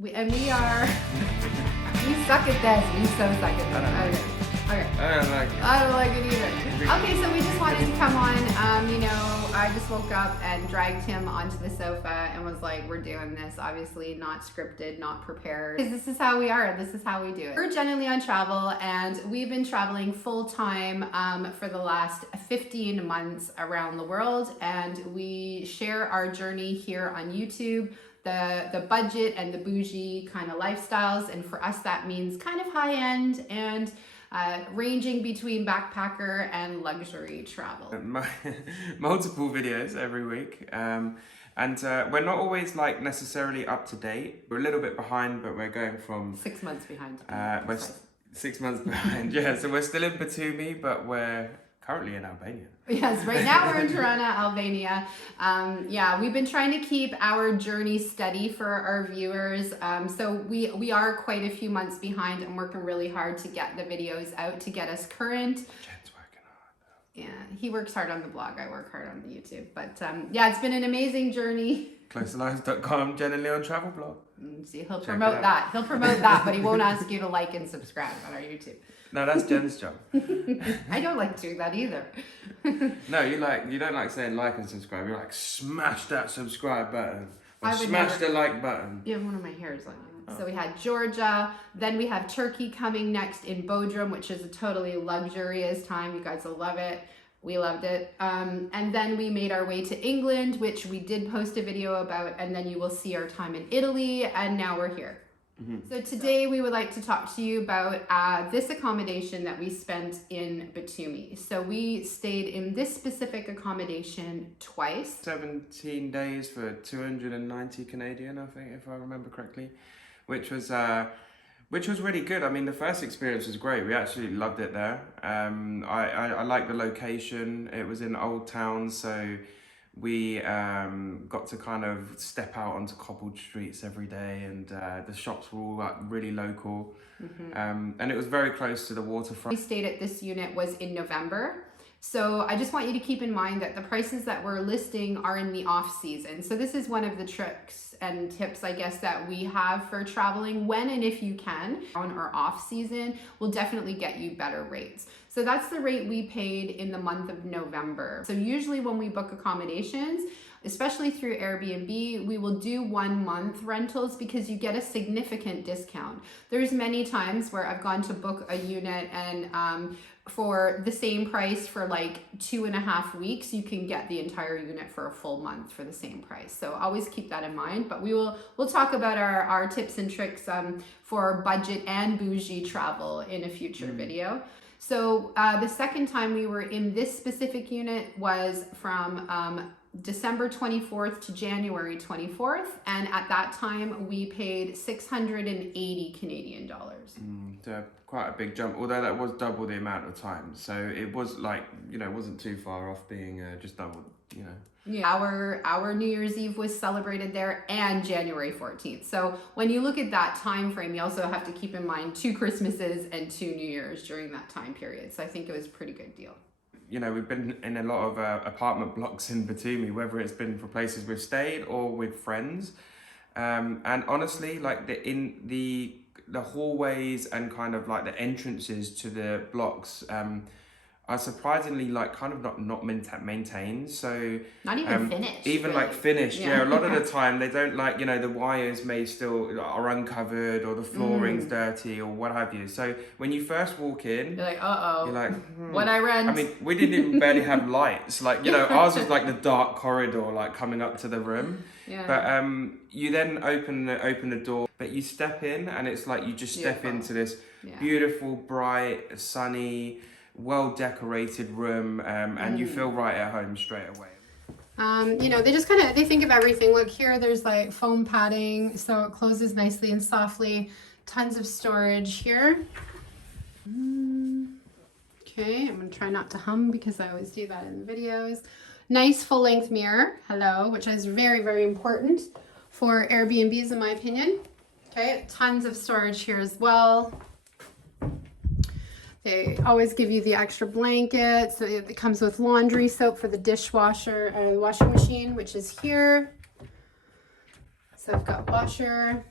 We are. We suck at this. We so suck at this. Okay. I don't like it. I don't like it either. Okay, so we just wanted to come on. I just woke up and dragged him onto the sofa and was like, we're doing this. Obviously not scripted, not prepared. Because this is how we are. This is how we do it. We're generally on travel, and we've been traveling full time for the last 15 months around the world. And we share our journey here on YouTube. The budget and the bougie kind of lifestyles. And for us, that means kind of high end and ranging between backpacker and luxury travel. Multiple videos every week, and we're not always like necessarily up to date. We're a little bit behind, but we're going from 6 months behind. We're 6 months behind. Yeah, so we're still in Batumi, but we're currently in Albania. Yes, right now we're in Tirana, Albania. We've been trying to keep our journey steady for our viewers. So we are quite a few months behind and working really hard to get the videos out to get us current. Jen's working hard. Yeah, he works hard on the blog. I work hard on the YouTube. But it's been an amazing journey. Closerlines.com, Jen and Leon travel blog. See, he'll promote that. He'll promote that, but he won't ask you to like and subscribe on our YouTube. No, that's Jen's job. I don't like doing that either. No, you don't like saying like and subscribe. You're like, smash that subscribe button. Or smash the like button. Yeah, one of my hairs on you. Oh. So we had Georgia, then we have Turkey coming next in Bodrum, which is a totally luxurious time. You guys will love it. We loved it. And then we made our way to England, which we did post a video about, and then you will see our time in Italy, and now we're here. Mm-hmm. So today we would like to talk to you about this accommodation that we spent in Batumi. So we stayed in this specific accommodation twice. 17 days for 290 Canadian, I think, if I remember correctly, which was really good. I mean, the first experience was great. We actually loved it there. I liked the location. It was in Old Town, so we got to kind of step out onto cobbled streets every day, and the shops were all like really local. Mm-hmm. And it was very close to the waterfront. We stayed at this unit was in November. So I just want you to keep in mind that the prices that we're listing are in the off season. So this is one of the tricks and tips, I guess, that we have for traveling when and if you can on or off season will definitely get you better rates. So that's the rate we paid in the month of November. So usually when we book accommodations, especially through Airbnb, we will do 1 month rentals because you get a significant discount. There's many times where I've gone to book a unit and for the same price for like 2.5 weeks, you can get the entire unit for a full month for the same price. So always keep that in mind, but we'll talk about our tips and tricks for budget and bougie travel in a future video. So the second time we were in this specific unit was from December 24th to January 24th, and at that time we paid 680 Canadian dollars. Quite a big jump, although that was double the amount of time, so it was like, it wasn't too far off being just double, Yeah, our New Year's Eve was celebrated there and January 14th. So when you look at that time frame, you also have to keep in mind 2 Christmases and 2 New Years during that time period. So I think it was a pretty good deal. We've been in a lot of apartment blocks in Batumi, whether it's been for places we've stayed or with friends. And honestly, like the hallways and kind of like the entrances to the blocks are surprisingly like kind of not maintained. So not even finished. Even really. Like finished, yeah. A lot of the time they don't like, the wires may still are uncovered or the flooring's dirty or what have you. So when you first walk in, you're like, you're like, what I rent. I mean, we didn't even barely have lights. Like, ours was like the dark corridor, like coming up to the room. Yeah. But you then open the door, but you step in and it's like you just step into this beautiful, bright, sunny, well-decorated room, and you feel right at home straight away. They just they think of everything. Look here, there's like foam padding, so it closes nicely and softly. Tons of storage here. Okay, I'm gonna try not to hum because I always do that in the videos. Nice full-length mirror, which is very, very important for Airbnbs in my opinion. Okay, tons of storage here as well. They always give you the extra blankets. So it comes with laundry soap for the dishwasher, washing machine, which is here. So I've got washer.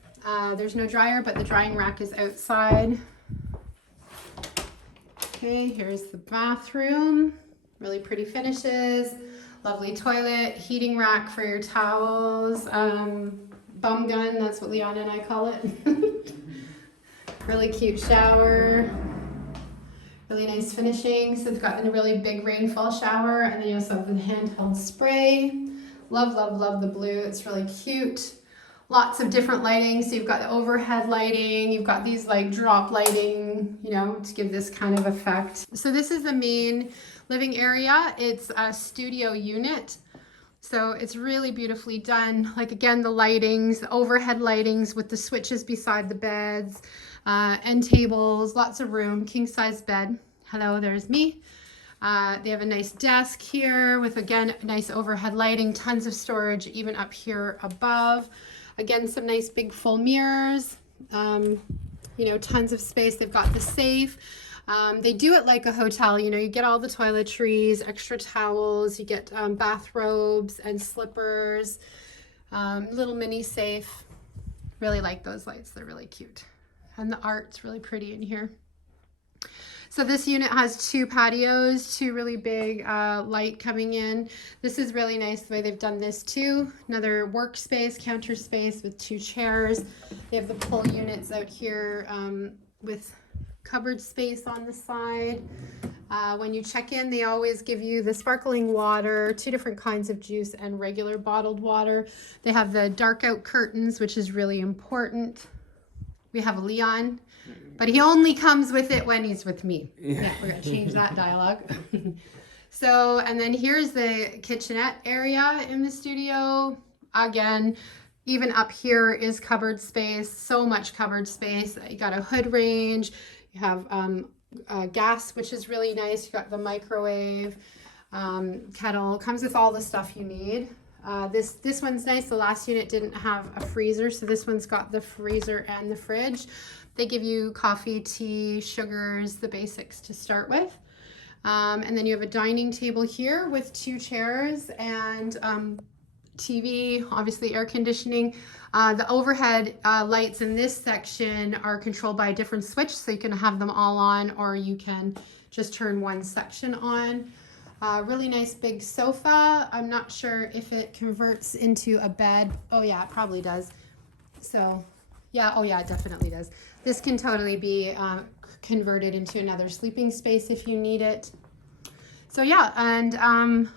There's no dryer, but the drying rack is outside. Okay, here's the bathroom. Really pretty finishes. Lovely toilet, heating rack for your towels. Bum gun, that's what Leon and I call it. Really cute shower. Really nice finishing. So it's got a really big rainfall shower, and then you also have the handheld spray. Love, love, love the blue. It's really cute. Lots of different lighting. So you've got the overhead lighting. You've got these like drop lighting, you know, to give this kind of effect. So this is the main living area. It's a studio unit. So it's really beautifully done. Like again, the lightings, the overhead lightings with the switches beside the beds, end tables, lots of room, king size bed. Hello, there's me. They have a nice desk here with, again, nice overhead lighting, tons of storage even up here above. Again, some nice big full mirrors, you know, tons of space. They've got the safe. They do it like a hotel, you know, you get all the toiletries, extra towels, you get bathrobes and slippers, little mini safe. Really like those lights, they're really cute. And the art's really pretty in here. So this unit has 2 patios, 2 really big light coming in. This is really nice the way they've done this too. Another workspace, counter space with 2 chairs. They have the pull units out here with cupboard space on the side. When you check in, they always give you the sparkling water, 2 different kinds of juice, and regular bottled water. They have the dark out curtains, which is really important. We have Leon, but he only comes with it when he's with me. Yeah, we're gonna change that dialogue. So, and then here's the kitchenette area in the studio. Again, even up here is cupboard space, so much cupboard space. You got a hood range, you have gas, which is really nice. You got the microwave, kettle, comes with all the stuff you need. This one's nice. The last unit didn't have a freezer, so this one's got the freezer and the fridge. They give you coffee, tea, sugars, the basics to start with. And then you have a dining table here with 2 chairs and TV, obviously air conditioning. The overhead lights in this section are controlled by a different switch, so you can have them all on, or you can just turn one section on. Really nice big sofa. I'm not sure if it converts into a bed. Oh yeah, it probably does. So yeah, oh yeah, it definitely does. This can totally be converted into another sleeping space if you need it. So yeah, and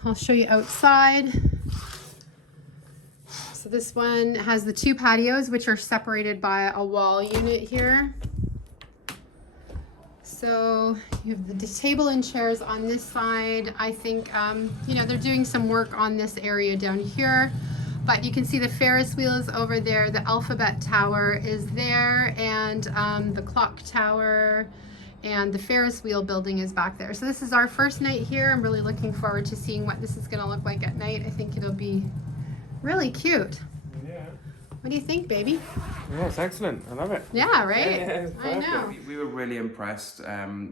I'll show you outside. So this one has the 2 patios, which are separated by a wall unit here. So you have the table and chairs on this side. I think, you know, they're doing some work on this area down here, but you can see the Ferris wheel is over there. The alphabet tower is there, and the clock tower and the Ferris wheel building is back there. So this is our first night here. I'm really looking forward to seeing what this is gonna look like at night. I think it'll be really cute. Yeah. What do you think, baby? Yeah, it's excellent. I love it. Yeah, right? It's I know. We were really impressed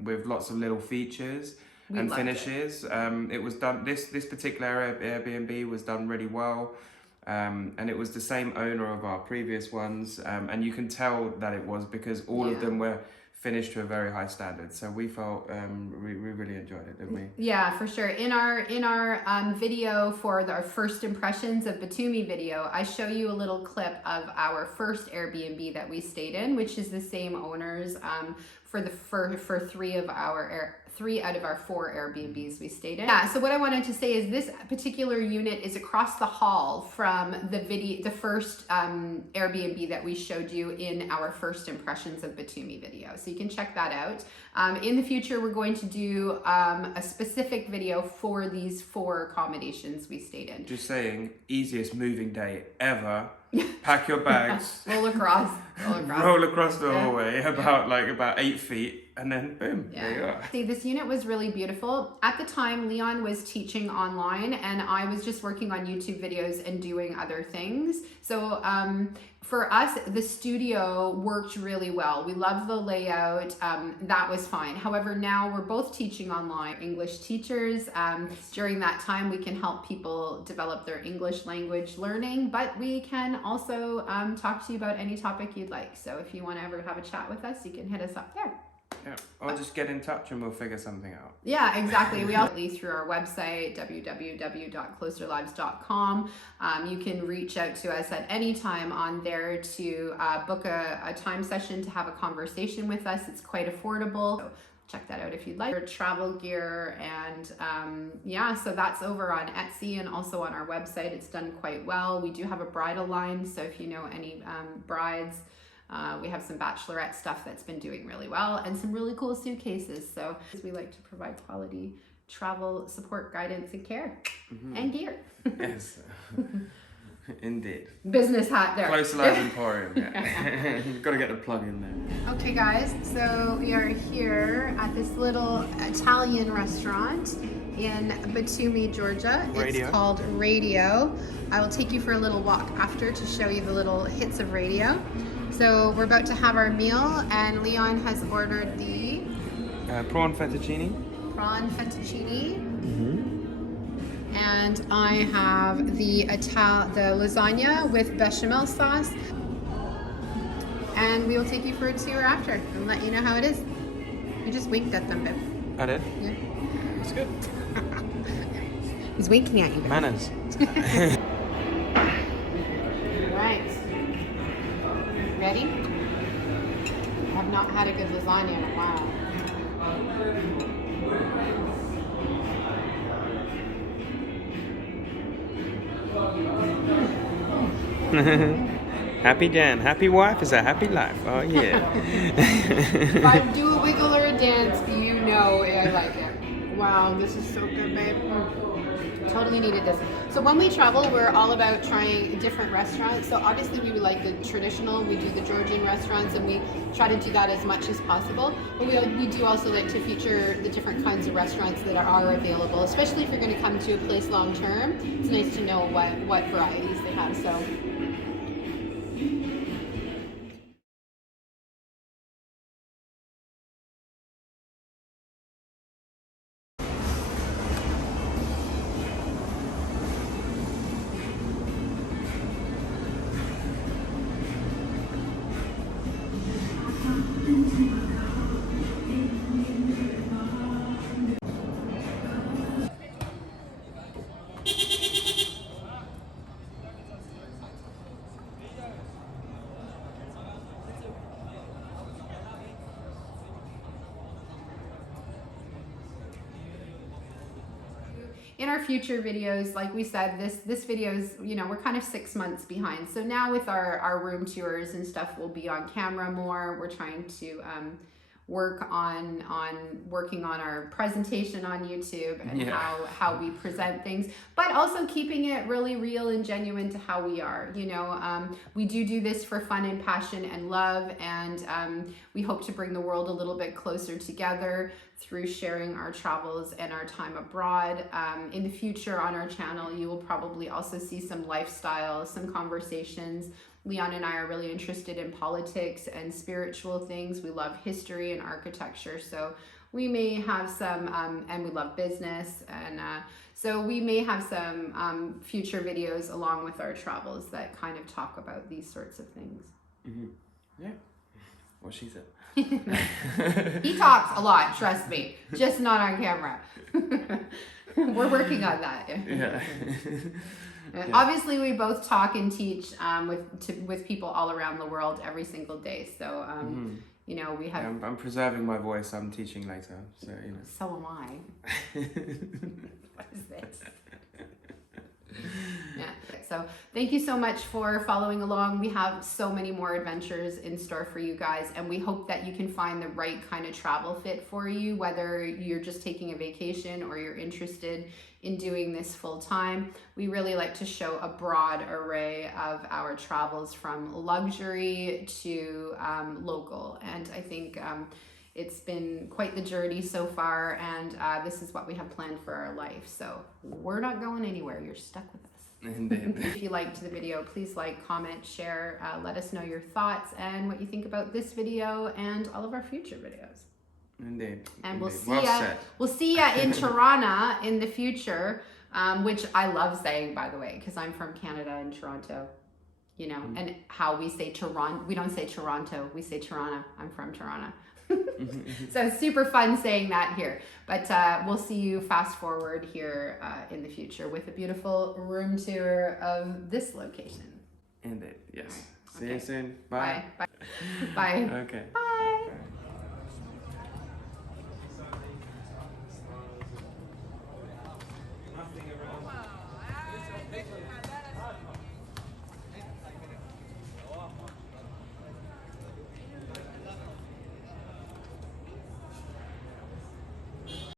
with lots of little features and finishes. It was done. This particular Airbnb was done really well, and it was the same owner of our previous ones, and you can tell that it was because all of them were finished to a very high standard. So we felt we really enjoyed it, didn't we? Yeah, for sure. In our video for our first impressions of Batumi video, I show you a little clip of our first Airbnb that we stayed in, which is the same owners for 3 out of our 4 Airbnbs we stayed in. Yeah, so what I wanted to say is this particular unit is across the hall from the first Airbnb that we showed you in our first impressions of Batumi video. So you can check that out. In the future, we're going to do a specific video for these 4 accommodations we stayed in. Just saying, easiest moving day ever. Pack your bags. Roll across The hallway about 8 feet, and then boom, there you are. See, this unit was really beautiful. At the time, Leon was teaching online, and I was just working on YouTube videos and doing other things. So For us, the studio worked really well. We loved the layout. That was fine. However, now we're both teaching online, English teachers. During that time, we can help people develop their English language learning, but we can also talk to you about any topic you'd like. So if you want to ever have a chat with us, you can hit us up there. Yeah, or just get in touch and we'll figure something out. Yeah, exactly. We also through our website, www.closerlives.com. You can reach out to us at any time on there to book a time session to have a conversation with us. It's quite affordable. So check that out if you'd like. Travel gear and yeah, so that's over on Etsy and also on our website. It's done quite well. We do have a bridal line, so if you know any brides, we have some bachelorette stuff that's been doing really well and some really cool suitcases. So we like to provide quality travel support, guidance, and care and gear. Yes, indeed. Business hat there. Closer Lives Emporium. Yeah. You've got to get the plug in there. Okay, guys. So we are here at this little Italian restaurant in Batumi, Georgia. Radio. It's called Radio. I will take you for a little walk after to show you the little hits of radio. So we're about to have our meal, and Leon has ordered the Prawn fettuccine. prawn fettuccine, and I have the lasagna with bechamel sauce. And we will take you for a tour after and let you know how it is. You just winked at them, babe. I did. Yeah. It's good. He's winking at you, babe. Manners. Right. Ready? I have not had a good lasagna in a while. Happy Dan, happy wife is a happy life. Oh yeah. If I do a wiggle or a dance, you know I like it. Wow, this is so good, babe. Totally needed this. So when we travel, we're all about trying different restaurants. So obviously we like the traditional, we do the Georgian restaurants, and we try to do that as much as possible. But we do also like to feature the different kinds of restaurants that are available, especially if you're going to come to a place long term. It's nice to know what varieties they have. So. In our future videos, like we said, this video is, we're kind of 6 months behind. So now with our room tours and stuff, we'll be on camera more. We're trying to working on our presentation on YouTube and how we present things, but also keeping it really real and genuine to how we are. We do this for fun and passion and love, and we hope to bring the world a little bit closer together through sharing our travels and our time abroad. In the future on our channel, you will probably also see some lifestyle, some conversations. Leon and I are really interested in politics and spiritual things. We love history and architecture, so we may have some, and we love business, and so we may have some future videos along with our travels that kind of talk about these sorts of things. Yeah, what she said. He talks a lot, trust me, just not on camera. We're working on that. Yeah. Obviously, we both talk and teach with people all around the world every single day. So, we have. Yeah, I'm preserving my voice. I'm teaching later, so So am I. What is this? Yeah. So thank you so much for following along. We have so many more adventures in store for you guys, and we hope that you can find the right kind of travel fit for you, whether you're just taking a vacation or you're interested in doing this full time. We really like to show a broad array of our travels, from luxury to local, and I think it's been quite the journey so far, and this is what we have planned for our life. So we're not going anywhere. You're stuck with us. Indeed. If you liked the video, please like, comment, share, let us know your thoughts and what you think about this video and all of our future videos. Indeed. And we'll Indeed. see Well ya. said. We'll see ya in Tirana in the future, which I love saying, by the way, because I'm from Canada and Toronto, you know, and how we say Toronto. We don't say Toronto, we say Tirana. I'm from Tirana. So it's super fun saying that here. But we'll see you fast forward here in the future with a beautiful room tour of this location. Indeed. Yes. See Okay. you soon. Bye. Bye. Bye. Okay. Bye.